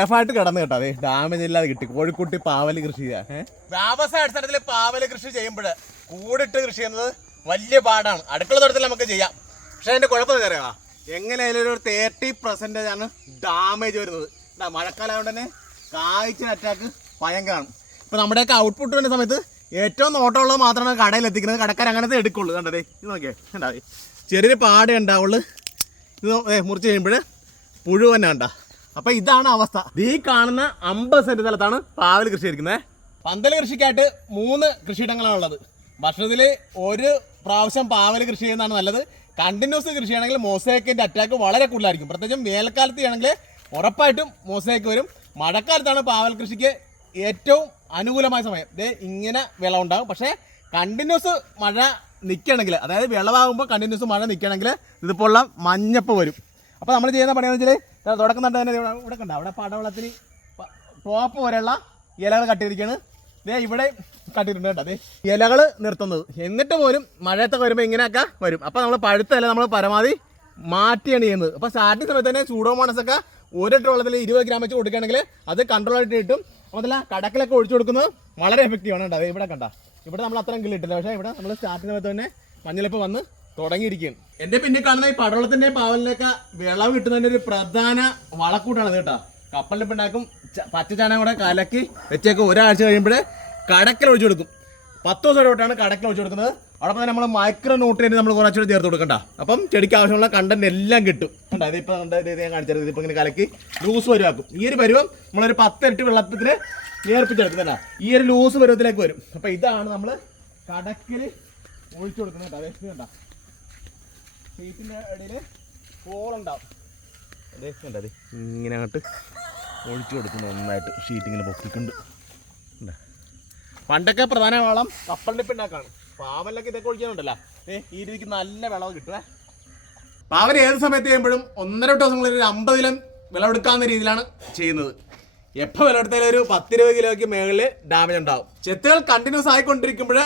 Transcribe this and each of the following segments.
സേഫായിട്ട് കിടന്ന് കേട്ടോ. അതെ ഡാമേജ് ഇല്ലാതെ കിട്ടി. കോഴിക്കുട്ടി പാവൽ കൃഷി ചെയ്യാ. വ്യാവസായ അടിസ്ഥാനത്തിൽ പാവൽ കൃഷി ചെയ്യുമ്പോൾ കൂടിട്ട് കൃഷി ചെയ്യുന്നത് വലിയ പാടാണ്. അടുക്കള തോട്ടത്തിൽ നമുക്ക് ചെയ്യാം. പക്ഷെ അതിന്റെ കുഴപ്പം അറിയാ എങ്ങനെ ഒരു തേർട്ടി പെർസെന്റേജ് ആണ് ഡാമേജ് വരുന്നത്. എന്താ മഴക്കാലം ആയതുകൊണ്ട് തന്നെ കായ്ച്ചിന് അറ്റാക്ക് ഭയങ്കരമാണ് ഇപ്പൊ നമ്മുടെയൊക്കെ ഔട്ട്പുട്ട് വരുന്ന സമയത്ത് ഏറ്റവും നോട്ടമുള്ളത് മാത്രമാണ് കടയിൽ എത്തിക്കുന്നത്. കടക്കാർ അങ്ങനത്തെ എടുക്കുള്ളൂ. കണ്ടതേ ഇത് നോക്കിയേ. ഉണ്ടാവേ ചെറിയൊരു പാട് ഉണ്ടാവുള്ളൂ ഇത് മുറിച്ച് കഴിയുമ്പോൾ പുഴു തന്നെ കണ്ട. അപ്പൊ ഇതാണ് അവസ്ഥ. ഈ കാണുന്ന അമ്പത് സെന്റ് സ്ഥലത്താണ് പാവൽ കൃഷി ഇരിക്കുന്നത് പന്തൽ കൃഷിക്കായിട്ട് മൂന്ന് കൃഷിയിടങ്ങളാണ് ഉള്ളത്. വർഷത്തിൽ ഒരു പ്രാവശ്യം പാവൽ കൃഷി ചെയ്യുന്നതാണ് നല്ലത്. കണ്ടിന്യൂസ് കൃഷിയാണെങ്കിൽ മോസേക്കിന്റെ അറ്റാക്ക് വളരെ കൂടുതലായിരിക്കും. പ്രത്യേകിച്ചും വേനൽക്കാലത്ത് ചെയ്യണമെങ്കിൽ ഉറപ്പായിട്ടും മോസേക്ക് വരും. മഴക്കാലത്താണ് പാവൽ കൃഷിക്ക് ഏറ്റവും അനുകൂലമായ സമയം. ദേ ഇങ്ങനെ വിളവുണ്ടാകും പക്ഷേ കണ്ടിന്യൂസ് മഴ നിൽക്കണമെങ്കിൽ അതായത് വിളവാകുമ്പോൾ കണ്ടിന്യൂസ് മഴ നിൽക്കണമെങ്കിൽ ഇതുപോലുള്ള മഞ്ഞപ്പ് വരും. അപ്പോൾ നമ്മൾ ചെയ്യുന്ന പണിയെന്ന് വെച്ചാൽ തുടക്കം തന്നെ ഇവിടെ കണ്ട? അവിടെ പടവളത്തിൽ ടോപ്പ് വരെയുള്ള ഇലകൾ കട്ടിയിരിക്കുകയാണ് ദേ ഇവിടെ കട്ടിയിട്ടുണ്ട് കേട്ടോ. അതെ ഇലകൾ നിർത്തുന്നത്. എന്നിട്ട് പോലും മഴയത്തൊക്കെ വരുമ്പോൾ ഇങ്ങനെയൊക്കെ വരും. അപ്പോൾ നമ്മൾ പഴുത്ത ഇല നമ്മൾ പരമാവധി മാറ്റിയാണ് ചെയ്യുന്നത്. അപ്പോൾ സ്റ്റാർട്ടിങ് സമയത്ത് തന്നെ ചൂടോമോണസൊക്കെ ഒരു ലിറ്റർ വെള്ളത്തിൽ ഇരുപത് ഗ്രാം വെച്ച് കൊടുക്കുകയാണെങ്കിൽ അത് കൺട്രോൾ ആയിട്ട് കിട്ടും. അതല്ല കടക്കിലൊക്കെ ഒഴിച്ചു കൊടുക്കുന്നത് വളരെ എഫക്റ്റീവാണ് കേട്ടോ. അതെ ഇവിടെ കണ്ട? ഇവിടെ നമ്മൾ അത്രയും കിട്ടില്ല പക്ഷേ ഇവിടെ നമ്മൾ സ്റ്റാർട്ടിങ് സമയത്ത് തന്നെ മഞ്ഞളിപ്പ് വന്ന് തുടങ്ങിയിരിക്കുകയാണ്. എന്റെ പിന്നെ കാണുന്ന ഈ പടവളത്തിന്റെ പാവലിനൊക്കെ വിളവ് കിട്ടുന്നതിന്റെ ഒരു പ്രധാന വളക്കൂട്ടാണ് കേട്ടോ. കപ്പലിന്റെ ഉണ്ടാക്കും ച- പച്ച കൂടെ കലക്കി വെച്ചേക്ക്. ഒരാഴ്ച കഴിയുമ്പോൾ കടക്കൽ ഒഴിച്ചു കൊടുക്കും. പത്ത് ദിവസം ഇടവിട്ടാണ് കടക്കൽ ഒഴിച്ചു കൊടുക്കുന്നത്. അവിടെ നമ്മൾ മൈക്രോ ന്യൂട്രിയന്റ് നമ്മൾ കുറച്ചുകൂടി ചേർത്ത് കൊടുക്കണ്ട. അപ്പം ചെടിക്ക് ആവശ്യമുള്ള കണ്ടന്റ് എല്ലാം കിട്ടും. ഇതിപ്പോൾ ഞാൻ കാണിച്ചത്. ഇതിപ്പോൾ ഇങ്ങനെ കലക്കി ലൂസ് പരുവാക്കും ഈ ഒരു പരുവം നമ്മളൊരു പത്ത് വെള്ളത്തിന് വെള്ളത്തിൽ നേർപ്പിച്ചെടുക്കുന്നതാ ഈ ഒരു ലൂസ് പരുവത്തിലേക്ക് വരും. അപ്പം ഇതാണ് നമ്മൾ കടക്കൽ ഒഴിച്ചു കൊടുക്കുന്നത് കേട്ടോ. അതെ കണ്ടോ? ഷീറ്റിന്റെ ഇടയിൽ കോളുണ്ടാവും അതെ ഇങ്ങനെ അങ്ങോട്ട് ഒഴിച്ചു കൊടുക്കുന്നു നന്നായിട്ട് ഷീറ്റ് ഇങ്ങനെ പൊക്കിക്കൊണ്ട്. കണ്ടോ? പണ്ടൊക്കെ പ്രധാന വളം കപ്പലിന്റെ പിണ്ണാക്കാണ് പാവലൊക്കെ ഇതൊക്കെ ഒഴിക്കാനുണ്ടല്ലോ. ഈ രീതിക്ക് നല്ല വിളവ് കിട്ടുവേ പാവൽ ഏത് സമയത്ത് ചെയ്യുമ്പോഴും ഒന്നര ദിവസങ്ങളിൽ ഒരു അമ്പതിലും വിളവെടുക്കാവുന്ന രീതിയിലാണ് ചെയ്യുന്നത്. എപ്പോൾ വിളവെടുത്താലും ഒരു പത്തിരുപത് കിലോയ്ക്ക് മേളിൽ ഡാമേജ് ഉണ്ടാവും. ചെത്തുകൾ കണ്ടിന്യൂസ് ആയിക്കൊണ്ടിരിക്കുമ്പോൾ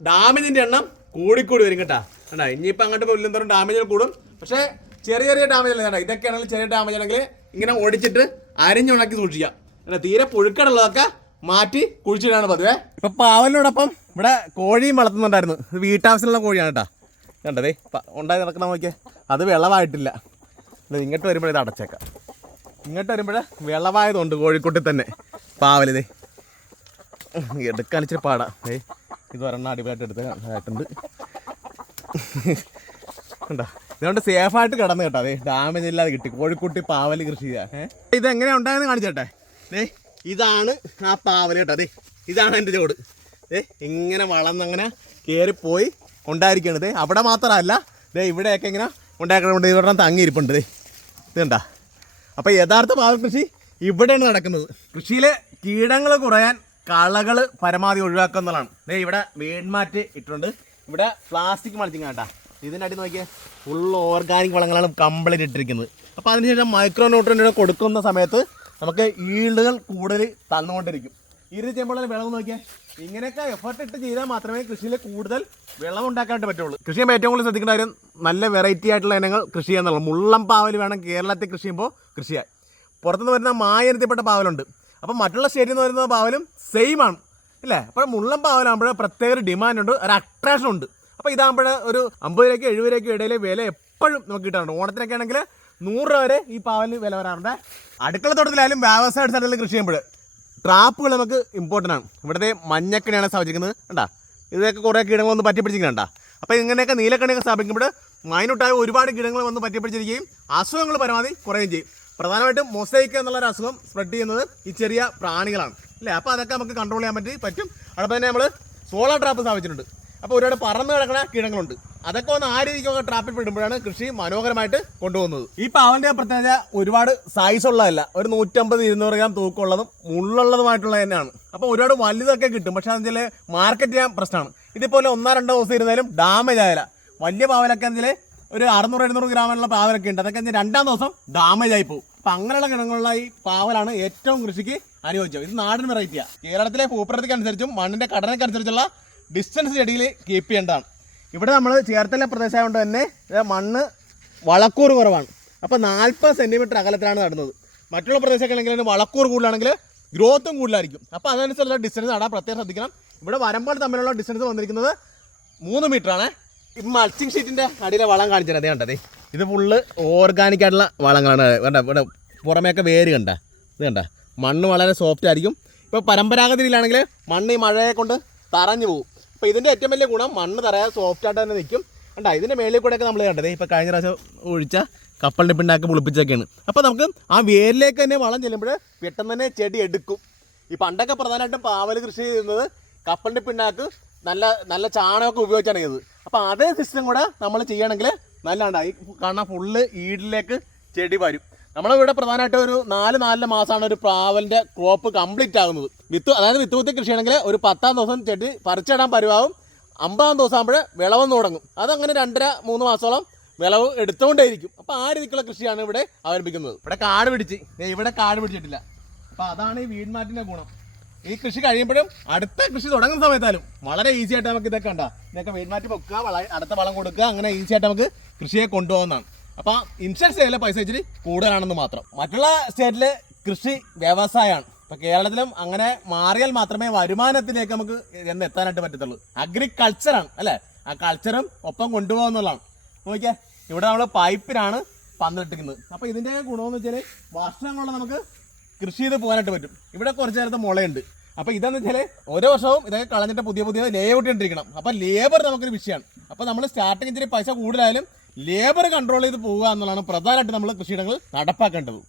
ഡാമേജിന്റെ എണ്ണം കൂടിക്കൂടി വരും കേട്ടാ. കണ്ടാ? ഇനിയിപ്പോൾ അങ്ങോട്ട് കൊല്ലും തോറും കൂടും. പക്ഷേ ചെറിയ ചെറിയ ഡാമേജ് അല്ല? കേട്ടോ ഇതൊക്കെ ആണെങ്കിൽ ചെറിയ ഡാമേജ് ആണെങ്കിൽ ഇങ്ങനെ ഒടിച്ചിട്ട് അരിഞ്ഞുണക്കി സൂക്ഷിക്കാം. പിന്നെ തീരെ പുഴുക്കടുള്ളതൊക്കെ മാറ്റി കുഴിച്ചിടാണ് പതിവേ. ഇപ്പൊ പാവലിനോടൊപ്പം ഇവിടെ കോഴിയും വളർത്തുന്നുണ്ടായിരുന്നു. ഇത് വീട്ടാവശ്യമുള്ള കോഴിയാണ് കേട്ടാ. കണ്ടതേ ഉണ്ടായി നടക്കുന്ന നോക്കിയേ. അത് വിളവായിട്ടില്ല. ഇങ്ങോട്ട് വരുമ്പോഴേ ഇത് അടച്ചേക്കാം. ഇങ്ങോട്ട് വരുമ്പോൾ വിളവായതുണ്ട് കോഴിക്കുട്ടി തന്നെ. പാവലിതേ എടുക്കാൻ ഇച്ചിരി പാടാ. ഏ ഇത് ഒരെണ്ണം അടിപൊളിയായിട്ട് എടുത്ത് കണ്ടോ? ഇതുകൊണ്ട് സേഫായിട്ട് കിടന്ന് കേട്ടോ. അതെ ഡാമേജ് ഇല്ലാതെ കിട്ടി. കോഴിക്കുട്ടി പാവൽ കൃഷി ചെയ്യാ ഇത് എങ്ങനെ ഉണ്ടായെന്ന് കാണിച്ചേട്ടെ? ഏ ഇതാണ് ആ പാവൽ കേട്ടോ. അതെ ഇതാണ് എന്റെ ചോട് ഏ ഇങ്ങനെ വളർന്നങ്ങനെ കയറിപ്പോയി ഉണ്ടായിരിക്കണത് അവിടെ മാത്രമല്ല ദേ ഇവിടെയൊക്കെ ഇങ്ങനെ ഉണ്ടാക്കണമുണ്ട് ഇവിടെ തങ്ങിയിരിപ്പുണ്ട് ദേ അപ്പം അപ്പോൾ യഥാർത്ഥ പാവൽ കൃഷി ഇവിടെയാണ് നടക്കുന്നത്. കൃഷിയിലെ കീടങ്ങൾ കുറയാൻ കളകൾ പരമാവധി ഒഴിവാക്കുന്നതാണ് ദേ ഇവിടെ വേൺമാറ്റ് ഇട്ടുണ്ട് ഇവിടെ പ്ലാസ്റ്റിക് മൾച്ചിങ് കേട്ടാ ഇതിനടി നോക്കിയാൽ ഫുൾ ഓർഗാനിക് വളങ്ങളാണ് കംപ്ലീറ്റ് ഇട്ടിരിക്കുന്നത്. അപ്പോൾ അതിനുശേഷം മൈക്രോ ന്യൂട്രന്റ് കൊടുക്കുന്ന സമയത്ത് നമുക്ക് ഈൽഡുകൾ കൂടുതൽ തന്നുകൊണ്ടിരിക്കും. രീതി ചെയ്യുമ്പോൾ വിളവ് നോക്കിയാൽ ഇങ്ങനെയൊക്കെ എഫർട്ട് ഇട്ട് ചെയ്താൽ മാത്രമേ കൃഷിയിൽ കൂടുതൽ വിളവ് ഉണ്ടാക്കാനായിട്ട് പറ്റുള്ളൂ. കൃഷി ഏറ്റവും കൂടുതൽ ശ്രദ്ധിക്കേണ്ട കാര്യം നല്ല വെറൈറ്റി ആയിട്ടുള്ള ഇനങ്ങൾ കൃഷി ചെയ്യാന്നുള്ളത് മുള്ളം പാവൽ വേണം കേരളത്തിൽ കൃഷി ചെയ്യുമ്പോൾ കൃഷിയായി. പുറത്തുനിന്ന് വരുന്ന മായനത്തിൽപ്പെട്ട പാവലുണ്ട്. അപ്പം മറ്റുള്ള സ്റ്റേറ്റിൽ നിന്ന് വരുന്ന പാവലും സെയിം ആണ്. ഇല്ലേ അപ്പോൾ മുള്ളം പാവലാകുമ്പോൾ പ്രത്യേക ഒരു ഡിമാൻഡ് ഉണ്ട് ഒരു അട്രാക്ഷൻ ഉണ്ട്. അപ്പോൾ ഇതാകുമ്പോൾ ഒരു അമ്പത് രൂപയ്ക്ക് എഴുപത് രൂപയ്ക്ക് ഇടയിൽ വില എപ്പോഴും നമുക്ക് കിട്ടാറുണ്ട്. ഓണത്തിനൊക്കെ ആണെങ്കിൽ നൂറ് രൂപ വരെ ഈ പാവലിന് വില വരാറുണ്ട്. അടുക്കള തോട്ടത്തിലായാലും വ്യവസായ അടിസ്ഥാനത്തിൽ കൃഷി ചെയ്യുമ്പോൾ ട്രാപ്പുകൾ നമുക്ക് ഇമ്പോർട്ടന്റ് ആണ്. ഇവിടുത്തെ മഞ്ഞക്കണിയാണ് സ്ഥാപിച്ചിരിക്കുന്നത്. കണ്ടാ? ഇതൊക്കെ കുറേ കീടങ്ങൾ വന്ന് പറ്റിപ്പിടിച്ചിരിക്കണ്ട അപ്പോൾ ഇങ്ങനെയൊക്കെ നീലക്കണിയൊക്കെ സ്ഥാപിക്കുമ്പോൾ മൈനൂട്ടായ ഒരുപാട് കീടങ്ങൾ വന്ന് പറ്റിപ്പിടിച്ചിരിക്കുകയും അസുഖങ്ങൾ പരമാവധി കുറയുകയും ചെയ്യും. പ്രധാനമായിട്ടും മൊസൈക്ക് എന്നുള്ള ഒരു അസുഖം സ്പ്രെഡ് ചെയ്യുന്നത് ഈ ചെറിയ പ്രാണികളാണ്. അല്ലേ? അപ്പോൾ അതൊക്കെ നമുക്ക് കൺട്രോൾ ചെയ്യാൻ പറ്റി പറ്റും. അവിടെ തന്നെ നമ്മൾ സോളാർ ട്രാപ്പ് സ്ഥാപിച്ചിട്ടുണ്ട്. അപ്പോൾ ഒരുപാട് പറന്ന് കിടക്കുന്ന കീടങ്ങളുണ്ട്. അതൊക്കെ ഒന്ന് ആ രീതിക്കൊക്കെ ട്രാപ്പിൽ പെടുമ്പോഴാണ് കൃഷി മനോഹരമായിട്ട് കൊണ്ടുപോകുന്നത്. ഈ പാവന്റെ പ്രത്യേകത ഒരുപാട് സൈസ് ഉള്ളതല്ല. ഒരു നൂറ്റമ്പത് ഇരുന്നൂറ് ഗ്രാം തൂക്കമുള്ളതും മുള്ളുള്ളതുമായിട്ടുള്ള തന്നെയാണ്. അപ്പോൾ ഒരുപാട് വലുതൊക്കെ കിട്ടും. പക്ഷേ അതിൽ മാർക്കറ്റ് ചെയ്യാൻ പ്രശ്നമാണ്. ഇതുപോലെ ഒന്നോ രണ്ടോ ദിവസം ഇരുന്നാലും ഡാമേജ് ആയില്ല. വലിയ പാവലൊക്കെ അതിൽ ഒരു അറുന്നൂറ് എഴുന്നൂറ് ഗ്രാമുള്ള പാവലൊക്കെ ഉണ്ട്. അതൊക്കെ രണ്ടാം ദിവസം ഡാമേജ് ആയി പോകും. അപ്പം അങ്ങനെയുള്ള കിടങ്ങളുള്ള ഈ പാവലാണ് ഏറ്റവും കൃഷിക്ക് അനുയോജ്യം. ഇത് നാടൻ വെറൈറ്റിയാണ് കേരളത്തിലെ ഭൂപ്രകൃതിക്ക് അനുസരിച്ചും മണ്ണിന്റെ ഘടനയ്ക്ക് അനുസരിച്ചുള്ള ഡിസ്റ്റൻസ് ചെടിയിൽ കീപ്പ് ചെയ്യേണ്ടതാണ്. ഇവിടെ നമ്മൾ ചേർത്തല പ്രദേശമായതുകൊണ്ട് തന്നെ മണ്ണ് വളക്കൂറ് കുറവാണ്. അപ്പോൾ നാൽപ്പത് സെന്റിമീറ്റർ അകലത്തിലാണ് നടുന്നത്. മറ്റുള്ള പ്രദേശമൊക്കെ ആണെങ്കിൽ വളക്കൂർ കൂടുതലാണെങ്കിൽ ഗ്രോത്തും കൂടുതലായിരിക്കും. അപ്പോൾ അതനുസരിച്ചുള്ള ഡിസ്റ്റൻസ് നടാൻ പ്രത്യേകം ശ്രദ്ധിക്കണം. ഇവിടെ വരമ്പോൾ തമ്മിലുള്ള ഡിസ്റ്റൻസ് വന്നിരിക്കുന്നത് മൂന്ന് ആണ്. ഈ മൾച്ചിങ് ഷീറ്റിന്റെ അടിയിലെ വളം കാണിച്ചത് അതേ കണ്ടതേ ഇത് ഫുള്ള് ഓർഗാനിക് ആയിട്ടുള്ള വളങ്ങളാണ്. വേണ്ട ഇവിടെ പുറമേയൊക്കെ വേര് കണ്ട ഇത് കണ്ട? മണ്ണ് വളരെ സോഫ്റ്റ് ആയിരിക്കും. ഇപ്പോൾ പരമ്പരാഗത രീതിയിലാണെങ്കിൽ മണ്ണ് ഈ മഴയെ കൊണ്ട് തറഞ്ഞു പോകും. അപ്പോൾ ഇതിന്റെ ഏറ്റവും വലിയ ഗുണം മണ്ണ് തറയാതെ സോഫ്റ്റ് ആയിട്ട് തന്നെ നിൽക്കും. കണ്ടാ ഇതിന്റെ മേളിൽ കൂടെയൊക്കെ നമ്മൾ കണ്ടത് ഇപ്പോൾ കഴിഞ്ഞ പ്രാവശ്യം ഒഴിച്ച കപ്പലിന്റെ പിണ്ണാക്ക് പുളിപ്പിച്ചൊക്കെയാണ് അപ്പോൾ നമുക്ക് ആ വേരിലേക്ക് തന്നെ വളം ചെല്ലുമ്പോൾ പെട്ടെന്ന് തന്നെ ചെടി എടുക്കും. ഈ പണ്ടൊക്കെ പ്രധാനമായിട്ടും പാവൽ കൃഷി ചെയ്യുന്നത് കപ്പലിന്റെ പിണ്ണാക്ക് നല്ല നല്ല ചാണകമൊക്കെ ഉപയോഗിച്ചാണ് ചെയ്തത്. അപ്പോൾ അതേ സിസ്റ്റം കൂടെ നമ്മൾ നല്ലതാണ് ഈ കാണാൻ ഫുള്ള് ഈടിലേക്ക് ചെടി വരും. നമ്മളിവിടെ പ്രധാനമായിട്ട് ഒരു നാല് നാലര മാസമാണ് ഒരു പ്രാവലിന്റെ ക്രോപ്പ് കംപ്ലീറ്റ് ആകുന്നത്. വിത്ത് അതായത് വിത്ത് കുത്തി കൃഷിയാണെങ്കിൽ ഒരു പത്താം ദിവസം ചെടി പറിച്ചിടാൻ പരുവാകും അമ്പതാം ദിവസം ആകുമ്പോൾ വിളവെന്ന് തുടങ്ങും. അതങ്ങനെ രണ്ടര മൂന്ന് മാസത്തോളം വിളവ് എടുത്തുകൊണ്ടേയിരിക്കും. അപ്പോൾ ആ രീതിക്കുള്ള കൃഷിയാണ് ഇവിടെ അവലംബിക്കുന്നത് ഇവിടെ കാട് പിടിച്ച്. ഇവിടെ കാട് പിടിച്ചിട്ടില്ല. അപ്പോൾ അതാണ് ഈ വീട്മാറ്റിന്റെ ഗുണം. ഈ കൃഷി കഴിയുമ്പോഴും അടുത്ത കൃഷി തുടങ്ങുന്ന സമയത്താലും വളരെ ഈസി ആയിട്ട് നമുക്ക് ഇതൊക്കെ ഉണ്ടാ ഇതൊക്കെ വീട്മാറ്റി വെക്കുക അടുത്ത വളം കൊടുക്കുക അങ്ങനെ ഈസി ആയിട്ട് നമുക്ക് കൃഷിയെ കൊണ്ടുപോകുന്നതാണ് അപ്പോൾ ഇൻഷുറൻസ് ചെയ്യലെ പൈസ ഇച്ചിരി കൂടുതലാണെന്ന് മാത്രം. മറ്റുള്ള സ്റ്റേറ്റിൽ കൃഷി വ്യവസായമാണ് ഇപ്പൊ കേരളത്തിലും അങ്ങനെ മാറിയാൽ മാത്രമേ വരുമാനത്തിലേക്ക് നമുക്ക് എന്ന് എത്താനായിട്ട് പറ്റത്തുള്ളൂ. അഗ്രികൾച്ചറാണ് അല്ലെ? ആ കൾച്ചറും ഒപ്പം കൊണ്ടുപോകുന്നുള്ളതാണ് നോക്കിയാ ഇവിടെ നമ്മൾ പൈപ്പിലാണ് പന്നിട്ടിരിക്കുന്നത് അപ്പൊ ഇതിന്റെ ഗുണമെന്ന് വെച്ചാൽ വർഷങ്ങളോടെ നമുക്ക് കൃഷി ചെയ്ത് പോകാനായിട്ട് പറ്റും. ഇവിടെ കുറച്ച് നേരത്തെ മുളയുണ്ട്. അപ്പൊ ഇതെന്ന് വെച്ചാൽ ഓരോ വർഷവും ഇതൊക്കെ കളഞ്ഞിട്ട് പുതിയ പുതിയ ലേഔട്ട് ഇട്ടിരിക്കണം. അപ്പൊ ലേബർ നമുക്കൊരു വിഷയമാണ്. അപ്പൊ നമ്മൾ സ്റ്റാർട്ടിങ് ഇച്ചിരി പൈസ കൂടുതലായാലും ലേബർ കൺട്രോൾ ചെയ്ത് പോവുക എന്നുള്ളതാണ് പ്രധാനമായിട്ട് നമ്മൾ കൃഷിയിടങ്ങൾ നടപ്പാക്കേണ്ടത്.